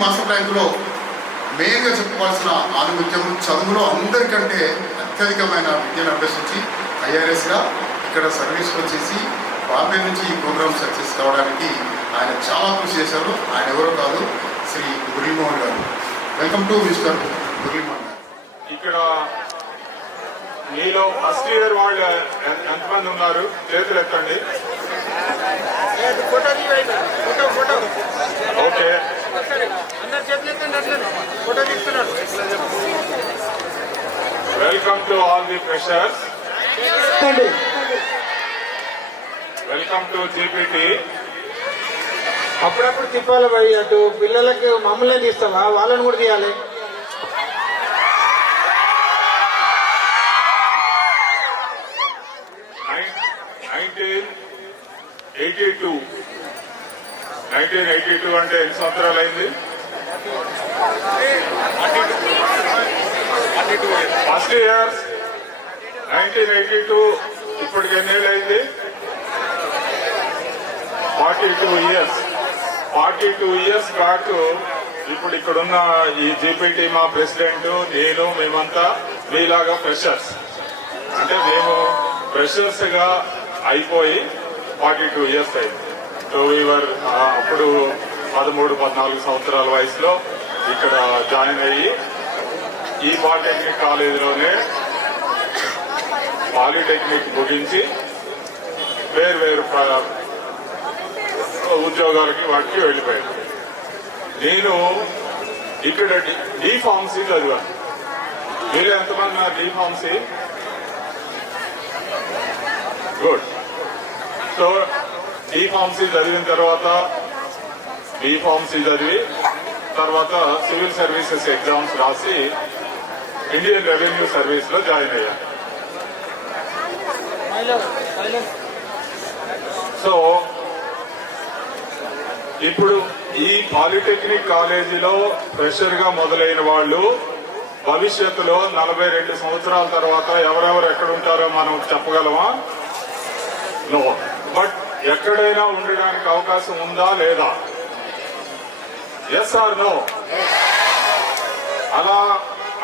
Master బ్యాంకులో మెయిన్గా చెప్పుకోవాల్సిన ఆనుగుత్యం చదువులో అందరికంటే అత్యధికమైన విద్యను అభ్యసించి ఐఆర్ఎస్గా ఇక్కడ సర్వీస్లో చేసి బాంబే నుంచి ఈ ప్రోగ్రామ్ సక్సెస్ కావడానికి ఆయన చాలా కృషి చేశారు. ఆయన ఎవరో కాదు, శ్రీ మురళీమోహన్ గారు. వెల్కమ్ టు మిస్టర్ మురళీమోహన్ గారు. ఇక్కడ మీలో ఫస్ట్ ఇయర్ వాళ్ళు ఎంతమంది ఉన్నారు? చేతులు ఎత్తండి. Okay, welcome to all the freshers. Welcome to GPT. అప్పుడప్పుడు తిప్పాలి భయ్, అటు పిల్లలకి మమ్మల్ని తీస్తావా, వాళ్ళని కూడా తీయాలి. నైన్టీన్ 1982 అంటే ఎన్ని సంవత్సరాలు అయింది? ఫస్ట్ ఇయర్ 1982 ఇప్పటికి ఎన్నేళ్ళు అయింది? 42 ఇయర్స్. 42 ఇయర్స్ బ్యాక్ ఇప్పుడు ఇక్కడున్న ఈ జీపీటీ మా ప్రెసిడెంట్, నేను, మేమంతా మీలాగా ఫ్రెషర్స్. అంటే మేము ఫ్రెషర్స్ గా అయిపోయి 42 ఇయర్స్ అయింది. సో వీవర్ అప్పుడు 13-14 సంవత్సరాల వయసులో ఇక్కడ జాయిన్ అయ్యి ఈ పాలిటెక్నిక్ కాలేజీలోనే పాలిటెక్నిక్ ముగించి వేరు ఉద్యోగాలకి వాటికి వెళ్ళిపోయాను. నేను ఇక్కడ డి ఫార్మసీ చదివాను. మీరు ఎంతమంది నా D pharmacy? Good. So D pharmacy చదివిన తర్వాత బి ఫార్మసీ చదివి తర్వాత సివిల్ సర్వీసెస్ ఎగ్జామ్స్ రాసి ఇండియన్ రెవెన్యూ సర్వీస్ లో జాయిన్ అయ్యాను. సో ఇప్పుడు ఈ పాలిటెక్నిక్ కాలేజీలో ఫ్రెషర్ గా మొదలైన వాళ్ళు భవిష్యత్తులో 42 సంవత్సరాల తర్వాత ఎవరెవరు ఎక్కడుంటారో మనం చెప్పగలమా? నో. బట్ ఎక్కడైనా ఉండడానికి అవకాశం ఉందా లేదా? Yes or no? అలా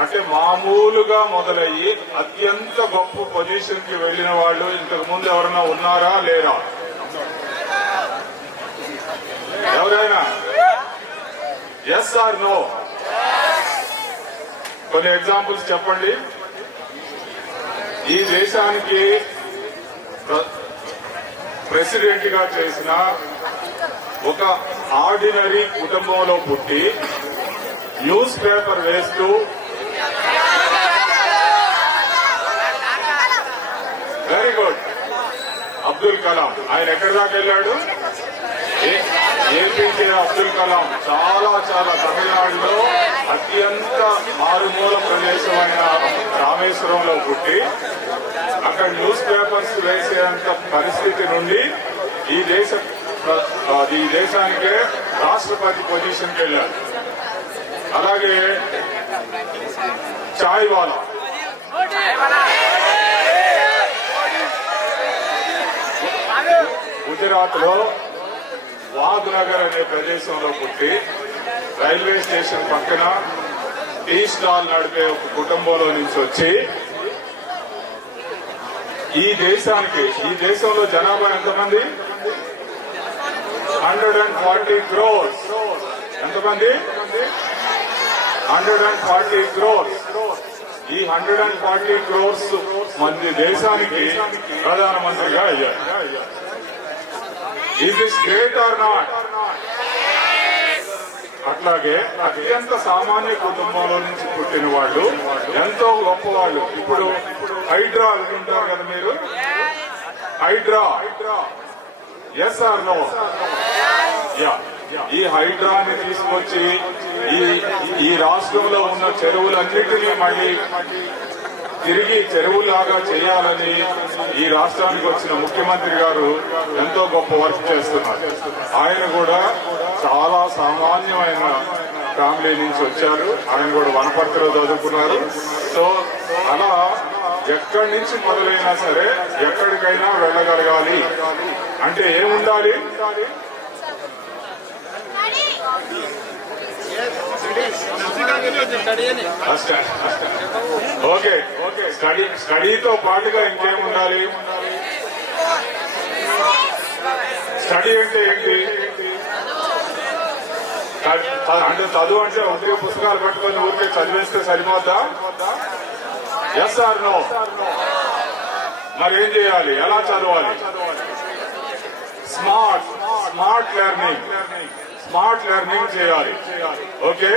అంటే మామూలుగా మొదలయ్యి అత్యంత గొప్ప పొజిషన్ కి వెళ్లిన వాళ్ళు ఇంతకు ముందు ఎవరైనా ఉన్నారా లేరా? ఎవరైనా ఎస్ ఆర్ నో? కొన్ని ఎగ్జాంపుల్స్ చెప్పండి. ఈ దేశానికి ప్రెసిడెంట్ గా చేసిన ఒక ఆర్డినరీ కుటుంబంలో పుట్టి న్యూస్ పేపర్ వేస్తూ వెరీ గుడ్ అబ్దుల్ కలాం. ఆయన ఎక్కడి దాకా వెళ్ళాడు? ఏపీజే అబ్దుల్ కలాం చాలా తమిళనాడులో అత్యంత మారుమూల ప్రదేశమైన రామేశ్వరంలో పుట్టి అక్కడ న్యూస్ పేపర్స్ వేసేంత పరిస్థితి నుండి ఈ దేశానికే రాష్ట్రపతి పొజిషన్కి వెళ్ళారు. అలాగే చాయ్ వాలా గుజరాత్ లో వాద్నగర్ అనే ప్రదేశంలో పుట్టి రైల్వే స్టేషన్ పక్కన టీ స్టాల్ నడిపే ఒక కుటుంబంలో నుంచి వచ్చి ఈ దేశంలో జనాభా ఎంతమంది? 140 crores. ఎంతమంది? 140 crores. ఈ 140 crores మంది దేశానికి ప్రధానమంత్రిగా అయ్యారు. Is this great or not? అట్లాగే అత్యంత సామాన్య కుటుంబంలో నుంచి పుట్టిన వాళ్ళు ఎంతో గొప్పవాళ్ళు. ఇప్పుడు హైడ్రా అనుకుంటారు కదా మీరు, Hydraa yes or no? Ya. ఈ హైడ్రాని తీసుకొచ్చి ఈ రాష్ట్రంలో ఉన్న చెరువులన్నిటినీ మళ్ళీ తిరిగి చెరువులాగా చేయాలని ఈ రాష్ట్రానికి వచ్చిన ముఖ్యమంత్రి గారు ఎంతో గొప్ప వర్క్ చేస్తున్నారు. ఆయన కూడా చాలా సామాన్యమైన ఫ్యామిలీ నుంచి వచ్చారు. ఆయన కూడా వనపర్తిలో చదువుకున్నారు. సో అలా ఎక్కడి నుంచి మొదలైనా సరే ఎక్కడికైనా వెళ్ళగలగాలి అంటే ఏముండాలి? ఓకే స్టడీతో పాటుగా ఇంకేం ఉండాలి? స్టడీ అంటే ఏంటి? అంటే చదువు అంటే ఒకే పుస్తకాలు పట్టుకొని ఊరికే చదివేస్తే సరిపోద్దా? Yes or no? మరి ఏం చేయాలి? ఎలా చదవాలి? స్మార్ట్ లెర్నింగ్ చేయాలి. ఓకే,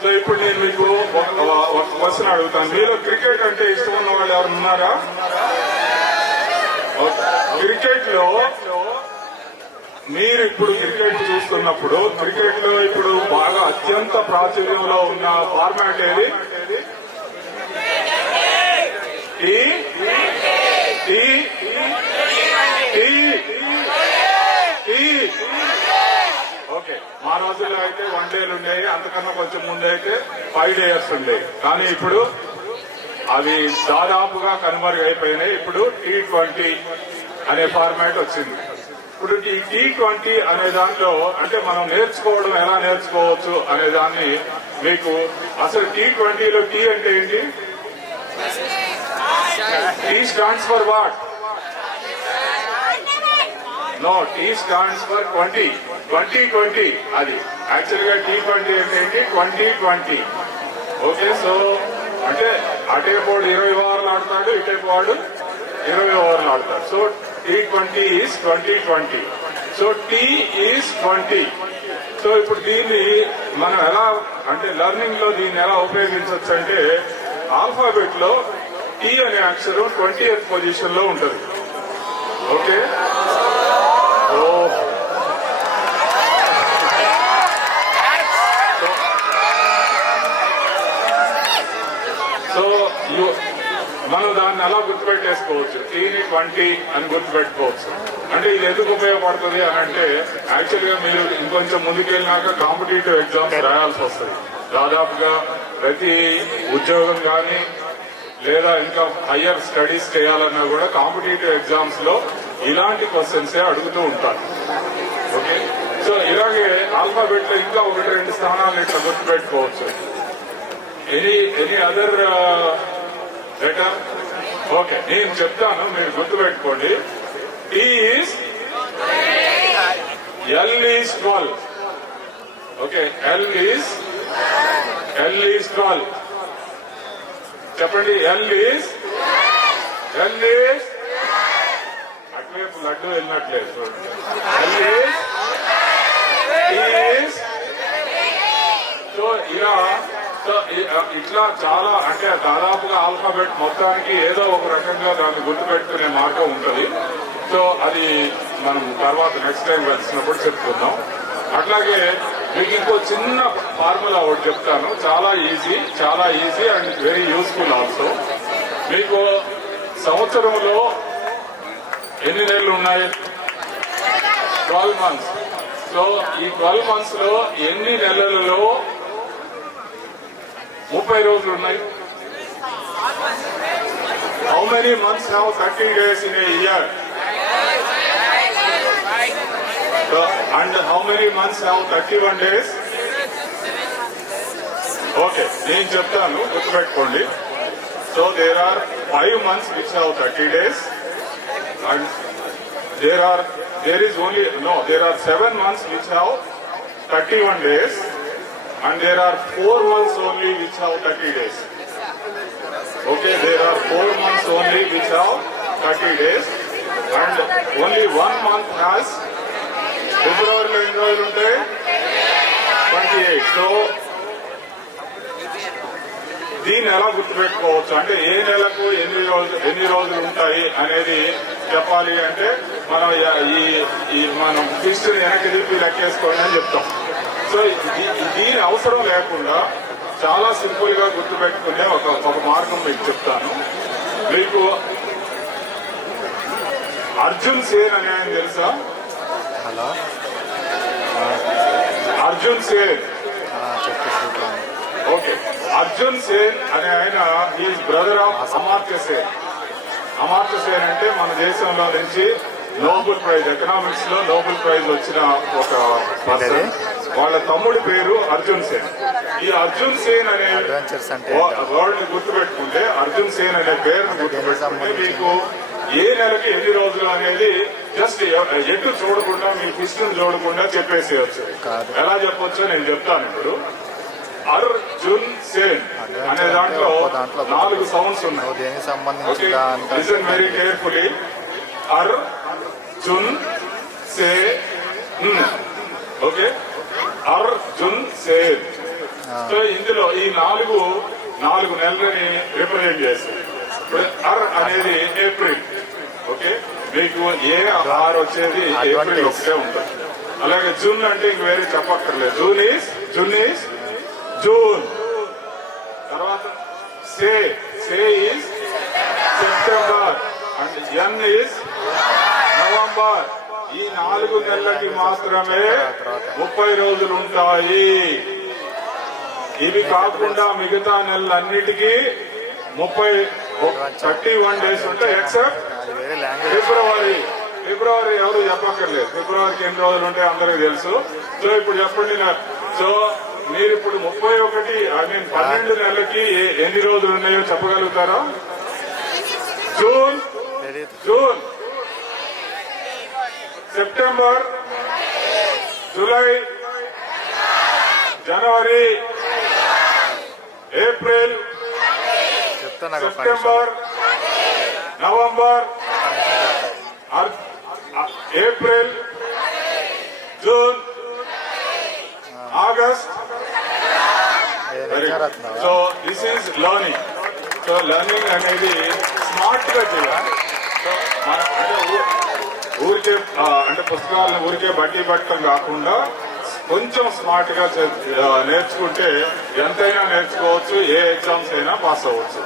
సో ఇప్పుడు నేను మీకు ఒక క్వశ్చన్ అడుగుతాను. మీలో క్రికెట్ అంటే ఇష్టం ఉన్న వాళ్ళు ఎవరు ఉన్నారా? క్రికెట్ లో మీరు ఇప్పుడు క్రికెట్ చూస్తున్నప్పుడు క్రికెట్ లో ఇప్పుడు బాగా అత్యంత ప్రాచుర్యంలో ఉన్న ఫార్మాట్ ఏది? ఓకే, మా రోజుల్లో అయితే 1 డేలు ఉండేవి, అంతకన్నా కొంచెం ముందు అయితే 5 డేస్ ఉండేవి. కానీ ఇప్పుడు అవి దాదాపుగా కనుమరుగైపోయినాయి. ఇప్పుడు T20 అనే ఫార్మాట్ వచ్చింది. ఇప్పుడు ఈ T20 అనే దాంట్లో అంటే మనం నేర్చుకోవడం ఎలా నేర్చుకోవచ్చు అనే దాన్ని మీకు అసలు T20లో టీ అంటే ఏంటి? T stands for what? No, T stands for 20. అది యాక్చువల్ గా T20 అంటే ఏంటి? 2020. ఓకే, సో అంటే అటేపోడు 20 ఓవర్లు ఆడతాడు, ఇటేపోడు 20 ఓవర్లు ఆడతాడు. So T20 is 2020. So T is 20. So ఇప్పుడు దీన్ని మనం ఎలా అంటే లెర్నింగ్ లో దీన్ని ఎలా ఉపయోగించవచ్చు అంటే ఆల్ఫాబెట్ లో టీ అనే అక్షరం 20th పొజిషన్ లో ఉంటుంది. ఓకే, సో మనం దాన్ని ఎలా గుర్తుపెట్టేసుకోవచ్చు? టీని 20 అని గుర్తుపెట్టుకోవచ్చు. అంటే ఇది ఎందుకు ఉపయోగపడుతుంది అని అంటే యాక్చువల్ గా మీరు ఇంకొంచెం ముందుకెళ్ళినాక కాంపిటేటివ్ ఎగ్జామ్స్ రాయాల్సి వస్తుంది. దాదాపుగా ప్రతి ఉద్యోగం కానీ లేదా ఇంకా హయ్యర్ స్టడీస్ చేయాలన్నా కూడా కాంపిటేటివ్ ఎగ్జామ్స్ లో ఇలాంటి క్వశ్చన్సే అడుగుతూ ఉంటారు. ఓకే, సో ఇలాగే ఆల్ఫాబెట్ లో ఇంకా 1-2 స్థానాలు ఇట్లా గుర్తుపెట్టుకోవచ్చు. Any other letter? ఓకే, నేను చెప్తాను, మీరు గుర్తుపెట్టుకోండి. T is L is 12. Okay, L is 12. చెప్పండి, ఎల్ ఈజ్ అటువైపు లడ్డు వెళ్ళినట్లేదు చూడండి. ఎల్ ఈజ్ సో ఇలా ఇట్లా చాలా అంటే దాదాపుగా ఆల్ఫాబెట్ మొత్తానికి ఏదో ఒక రకంగా దాన్ని గుర్తుపెట్టుకునే మార్గం ఉంటుంది. సో అది మనం తర్వాత నెక్స్ట్ టైం కలిసినప్పుడు చెప్పుకుందాం. అట్లాగే మీకు ఇంకో చిన్న ఫార్ములా ఒకటి చెప్తాను, చాలా easy and very useful also. మీకు సంవత్సరంలో ఎన్ని నెలలు ఉన్నాయి? 12 months. సో ఈ 12 months లో ఎన్ని నెలలలో 30 రోజులు ఉన్నాయి? How many months have 30 days in a year? And how many months have 31 days? Okay, నేను చెప్తాను, గుర్తుపెట్టుకోండి. So there are 5 months which have 30 days and there are 7 months which have 31 days and there are 4 months only which have 30 days. Okay, there are 4 months only which have 30 days and only 1 month has ఫిబ్రవరిలో ఎన్ని రోజులు ఉంటాయి? 28. So దీన్ని ఎలా గుర్తుపెట్టుకోవచ్చు అంటే ఏ నెలకు ఎన్ని రోజులు ఉంటాయి అనేది చెప్పాలి అంటే మనం మనం హిస్టరీ వెనక్కి తిప్పి లెక్కేసుకోండి అని చెప్తాం. సో దీని అవసరం లేకుండా చాలా సింపుల్ గా గుర్తుపెట్టుకునే ఒక మార్గం మీకు చెప్తాను. మీకు అర్జున్ సేన్ అనే ఆయన తెలుసా? అర్జున్ సేన్. ఓకే, అర్జున్ సేన్ అనే ఆయన is brother of Amartya Sen. Amartya Sen అంటే మన దేశంలో నుంచి నోబెల్ ప్రైజ్ ఎకనామిక్స్ లో నోబెల్ ప్రైజ్ వచ్చిన ఒక పర్సన్. వాళ్ళ తమ్ముడి పేరు అర్జున్ సేన్. ఈ అర్జున్ సేన్ అనే అడ్వెంచర్స్ అంటే వర్డ్ ని గుర్తుపెట్టుకుంటే, అర్జున్ సేన్ అనే పేరును గుర్తుపెట్టుకుంటే మీకు ఏ నెలకి ఎన్ని రోజులు అనేది జస్ట్ ఎటు చూడకుండా మీ పుస్తకం చూడకుండా చెప్పేసేయచ్చు. కాదు. ఎలా చెప్పొచ్చో నేను చెప్తాను ఇప్పుడు. అర్జున్ సేన్ అనే దాంట్లో 4 సౌండ్స్ ఉన్నాయి. దేనికి సంబంధించిందా అంత listen very carefully. Arjun Sen. Okay, Arjun Sen. So ఇందులో ఈ 4 నెలలని రిప్రజెంట్ చేస్తాయి. ఇప్పుడు అర్ అనేది ఏప్రిల్. ఓకే, మీకు ఏ ఆర్ వచ్చేది ఏప్రిల్ ఒకటే ఉంటుంది. అలాగే జూన్ అంటే ఇంక వేరే చెప్పక్కర్లేదు. June is June. తర్వాత S is September and N is November. ఈ 4 నెలలకి మాత్రమే 30 రోజులు ఉంటాయి. ఇవి కాకుండా మిగతా నెలలన్నిటికీ 31 డేస్ ఉంటాయి. ఎక్సెప్ట్ అది వేరే లాంగ్వేజ్. ఫిబ్రవరి ఎవరు చెప్పక్కర్లేదు. ఫిబ్రవరికి ఎన్ని రోజులు ఉంటాయి అందరికి తెలుసు. సో ఇప్పుడు చెప్పండి. సో మీరు ఇప్పుడు 12 నెలలకి ఎన్ని రోజులు ఉన్నాయో చెప్పగలుగుతారా? జూన్, సెప్టెంబర్, జూలై, జనవరి, ఏప్రిల్, చెప్తాను. September, November, April, June, August. So this is learning. So learning అనేది స్మార్ట్ గా చేయాలి. సో ఊరికే అంటే పుస్తకాలను ఊరికే బట్టి పట్టడం కాకుండా కొంచెం స్మార్ట్ గా నేర్చుకుంటే ఎంతైనా నేర్చుకోవచ్చు, ఏ ఎగ్జామ్స్ అయినా పాస్ అవ్వచ్చు.